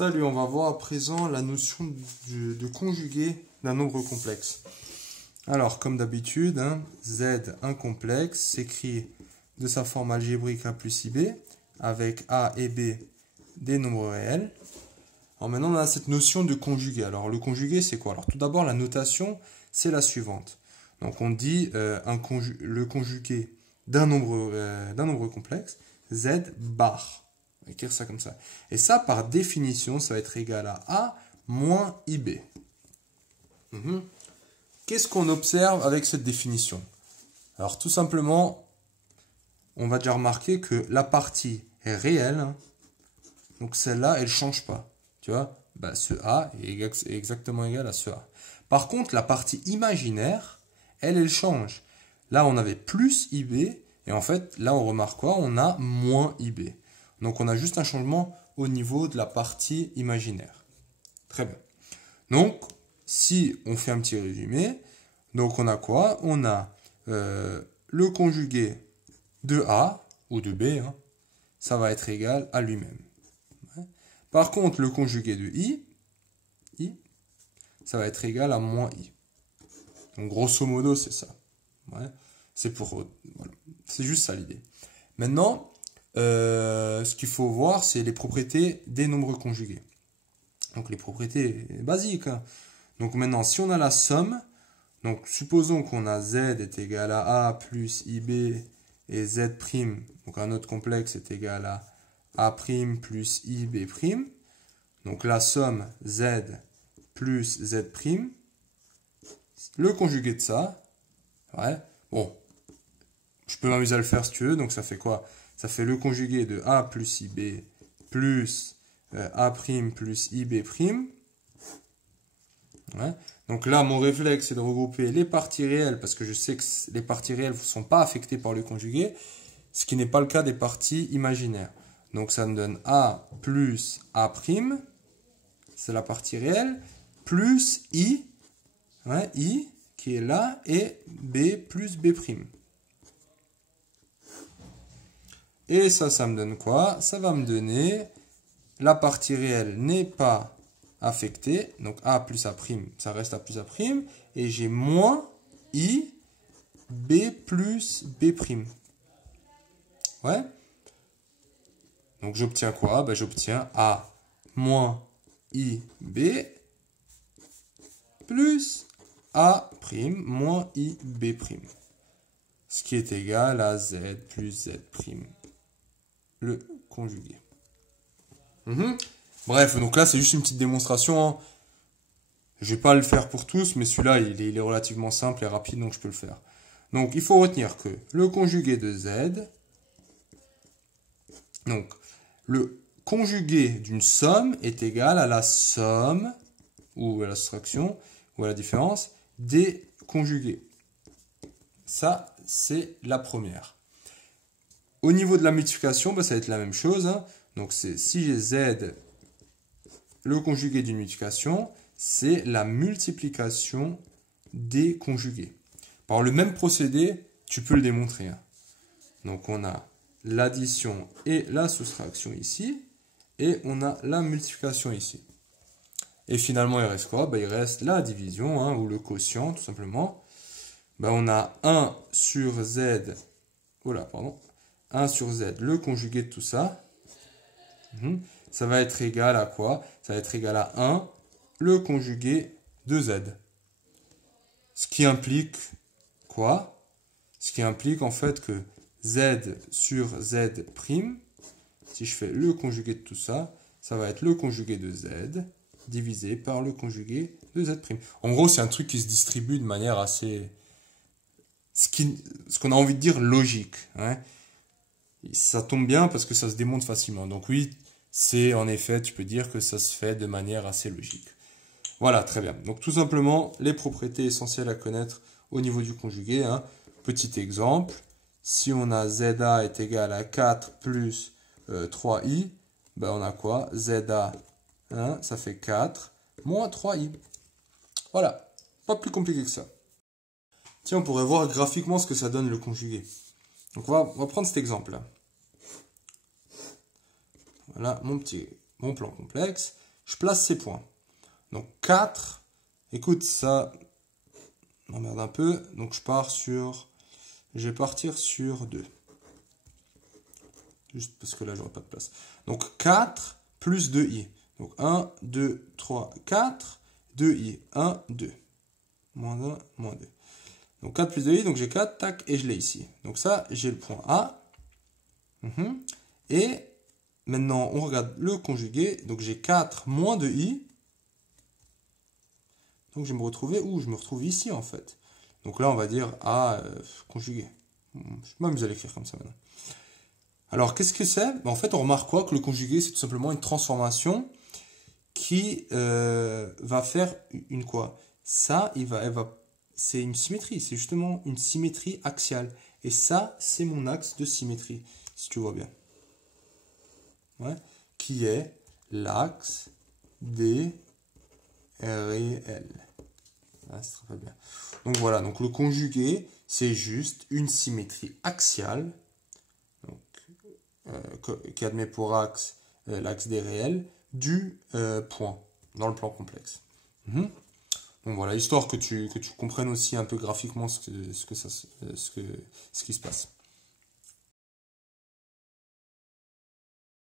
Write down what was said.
Salut, on va voir à présent la notion de conjugué d'un nombre complexe. Alors, comme d'habitude, Z, un complexe, s'écrit de sa forme algébrique A plus IB, avec A et B des nombres réels. Alors maintenant, on a cette notion de conjugué. Alors, le conjugué, c'est quoi? Alors, tout d'abord, la notation, c'est la suivante. Donc, on dit le conjugué d'un nombre complexe, Z bar. On va écrire ça comme ça. Et ça, par définition, ça va être égal à A moins IB. Qu'est-ce qu'on observe avec cette définition? Alors, tout simplement, on va déjà remarquer que la partie est réelle. Donc, celle-là, elle ne change pas. Tu vois, ce A est exactement égal à ce A. Par contre, la partie imaginaire, elle change. Là, on avait plus IB. Et en fait, là, on remarque quoi? On a moins IB. Donc, on a juste un changement au niveau de la partie imaginaire. Très bien. Donc, si on fait un petit résumé, donc on a quoi? On a le conjugué de A ou de B, ça va être égal à lui-même. Par contre, le conjugué de I, ça va être égal à moins I. Donc, grosso modo, c'est ça. C'est juste ça l'idée. Maintenant, ce qu'il faut voir, c'est les propriétés des nombres conjugués. Donc, les propriétés basiques. Donc, maintenant, si on a la somme, donc supposons qu'on a Z est égal à A plus IB et Z', donc un autre complexe est égal à A' plus IB'. Donc, la somme Z plus Z', le conjugué de ça, bon, je peux m'amuser à le faire si tu veux, donc ça fait quoi? Ça fait le conjugué de A plus IB plus A' plus IB'. Donc là, mon réflexe, c'est de regrouper les parties réelles, parce que je sais que les parties réelles ne sont pas affectées par le conjugué, ce qui n'est pas le cas des parties imaginaires. Donc ça me donne A plus A', c'est la partie réelle, plus I, I qui est là, et B plus B'. Et ça me donne quoi? Ça va me donner la partie réelle n'est pas affectée. Donc A plus A', ça reste A plus A'. Et j'ai moins I, B plus B'. Donc j'obtiens quoi? J'obtiens A moins I, B plus A' moins I, B'. Ce qui est égal à Z plus Z'. Le conjugué. Bref, donc là, c'est juste une petite démonstration. Je ne vais pas le faire pour tous, mais celui-là, il est relativement simple et rapide, donc je peux le faire. Donc, il faut retenir que le conjugué de Z, donc, le conjugué d'une somme est égal à la somme, ou à la soustraction, ou à la différence, des conjugués. Ça, c'est la première. Au niveau de la multiplication, ça va être la même chose. Donc, si j'ai Z, le conjugué d'une multiplication, c'est la multiplication des conjugués. Par le même procédé, tu peux le démontrer. Donc, on a l'addition et la soustraction ici. Et on a la multiplication ici. Et finalement, il reste quoi? Il reste la division, ou le quotient, tout simplement. On a 1 sur Z. 1 sur Z, le conjugué de tout ça. Ça va être égal à quoi? Ça va être égal à 1, le conjugué de Z. Ce qui implique quoi? Ce qui implique en fait que Z sur Z', si je fais le conjugué de tout ça, ça va être le conjugué de Z divisé par le conjugué de Z'. En gros, c'est un truc qui se distribue de manière assez... ce qu'on a envie de dire logique. Ça tombe bien parce que ça se démontre facilement. Donc oui, c'est en effet, tu peux dire que ça se fait de manière assez logique. Voilà, très bien. Donc tout simplement, les propriétés essentielles à connaître au niveau du conjugué. Petit exemple, si on a ZA est égal à 4 plus 3i, on a quoi? ZA, ça fait 4 moins 3i. Voilà, pas plus compliqué que ça. Tiens, on pourrait voir graphiquement ce que ça donne le conjugué. Donc on va prendre cet exemple-là. Voilà mon plan complexe. je place ces points. Donc 4, écoute, ça m'emmerde un peu, donc je vais partir sur 2. Juste parce que là, j'aurai pas de place. Donc 4 plus 2i. Donc 1, 2, 3, 4, 2i, 1, 2. Moins 1, moins 2. Donc 4 plus 2i, donc j'ai 4, tac, et je l'ai ici. Donc ça, j'ai le point A. Et maintenant, on regarde le conjugué. Donc j'ai 4 moins 2i. Donc je vais me retrouver où? Je me retrouve ici en fait. Donc là, on va dire A conjugué. Je vais m'amuser à l'écrire comme ça maintenant. Alors, qu'est-ce que c'est? En fait, on remarque quoi? Que le conjugué, c'est tout simplement une transformation qui va faire une quoi? Ça, c'est une symétrie. C'est justement une symétrie axiale. Et ça, c'est mon axe de symétrie, si tu vois bien. Ouais. Qui est l'axe des réels. Ah, c'est très bien. Donc voilà, donc le conjugué, c'est juste une symétrie axiale qui admet pour axe l'axe des réels du point dans le plan complexe. Donc voilà, histoire que tu comprennes aussi un peu graphiquement ce qui se passe.